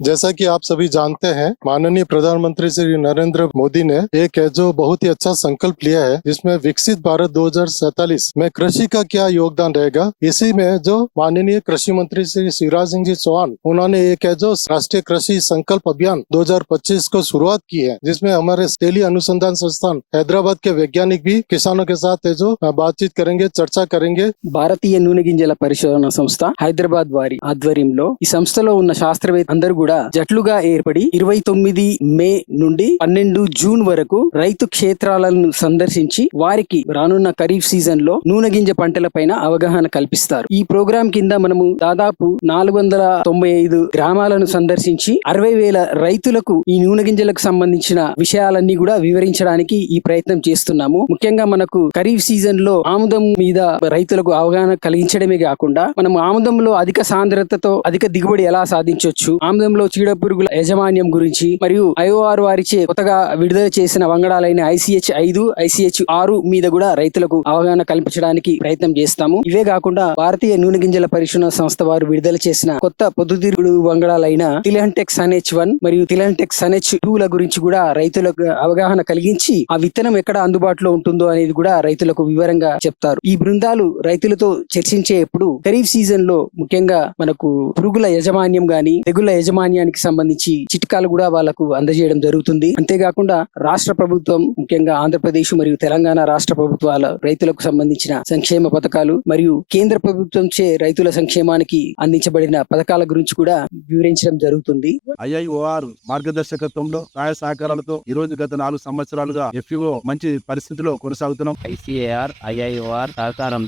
जैसा कि आप सभी जानते हैं, माननीय प्रधानमंत्री श्री नरेंद्र मोदी ने एक है जो बहुत ही अच्छा संकल्प लिया है, जिसमें विकसित भारत 2047 में कृषि का क्या योगदान रहेगा। इसी में जो माननीय कृषि मंत्री श्री शिवराज सिंह जी चौहान, उन्होंने एक है जो राष्ट्रीय कृषि संकल्प अभियान 2025 को शुरुआत की है, जिसमें हमारे तेली अनुसंधान संस्थान हैदराबाद के वैज्ञानिक भी किसानों के साथ है जो बातचीत करेंगे, चर्चा करेंगे। భారతీయ నూనె గింజల పరిశోధన సంస్థ హైదరాబాద్ వారి ఆధ్వర్యంలో ఈ సంస్థలో ఉన్న శాస్త్రవేత్త అందరూ కూడా జట్లుగా ఏర్పడి 29 మే నుండి 12 జూన్ వరకు రైతు క్షేత్రాలను సందర్శించి వారికి రానున్న ఖరీఫ్ సీజన్ లో నూనె గింజ పంటల పైన అవగాహన కల్పిస్తారు. ఈ ప్రోగ్రాం కింద మనము దాదాపు 495 గ్రామాలను సందర్శించి 60,000 రైతులకు ఈ నూనె గింజలకు సంబంధించిన విషయాలన్నీ కూడా వివరించడానికి ఈ ప్రయత్నం చేస్తున్నాము. ముఖ్యంగా మనకు ఖరీఫ్ సీజన్ లో ఆముదం మీద రైతులకు అవగాహన కలిగించడమే కాకుండా మనం ఆముదంలో అధిక సాంద్రతతో అధిక దిగుబడి ఎలా సాధించవచ్చు, ఆముదంలో చీడ పురుగుల యాజమాన్యం గురించి మరియు ఐఓఆర్ వారిచే కొత్తగా విడుదల చేసిన వంగడాలైన ICH5, ICH6 మీద కూడా రైతులకు అవగాహన కల్పించడానికి ప్రయత్నం చేస్తాము. ఇవే కాకుండా భారతీయ నూనె గింజల పరిశోధన సంస్థ వారు విడుదల చేసిన కొత్త పొద్దుతిరుగుడు వంగడాలైన తిలహంటెక్స్ NH1 మరియు తిలహంటెక్స్ NH2 ల గురించి కూడా రైతులకు అవగాహన కలిగించి ఆ విత్తనం ఎక్కడ అందుబాటులో ఉంటుందో అనేది కూడా రైతులకు వివరంగా చెప్తారు. ఈ బృందాలు రైతులతో చర్చించేప్పుడు ఖరీఫ్ సీజన్ లో ముఖ్యంగా మనకు పురుగుల యాజమాన్యం గాని తెగుళ్ల యాజమాన్యానికి సంబంధించి చిట్కాలు కూడా వాళ్ళకు అందజేయడం జరుగుతుంది. అంతేకాకుండా రాష్ట్ర ప్రభుత్వం ముఖ్యంగా ఆంధ్రప్రదేశ్ మరియు తెలంగాణ రాష్ట్ర ప్రభుత్వాల రైతులకు సంబంధించిన సంక్షేమ పథకాలు మరియు కేంద్ర ప్రభుత్వం చే రైతుల సంక్షేమానికి అందించబడిన పథకాల గురించి కూడా వివరించడం జరుగుతుంది. IIOR మార్గదర్శకత్వంలో సహాయ సహకారాలతో ఈ రోజు గత 4 సంవత్సరాలుగా FPO మంచి పరిస్థితిలో కొనసాగుతున్నాం. ICAR, IIOR సహకారం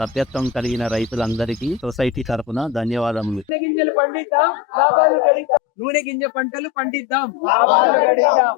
సభ్యత్వం కలిగిన రైతులందరికీ సొసైటీ తరఫున ధన్యవాదములు. నూనె గింజ పంటలు పండిద్దాం, లాభాలు గడిద్దాం.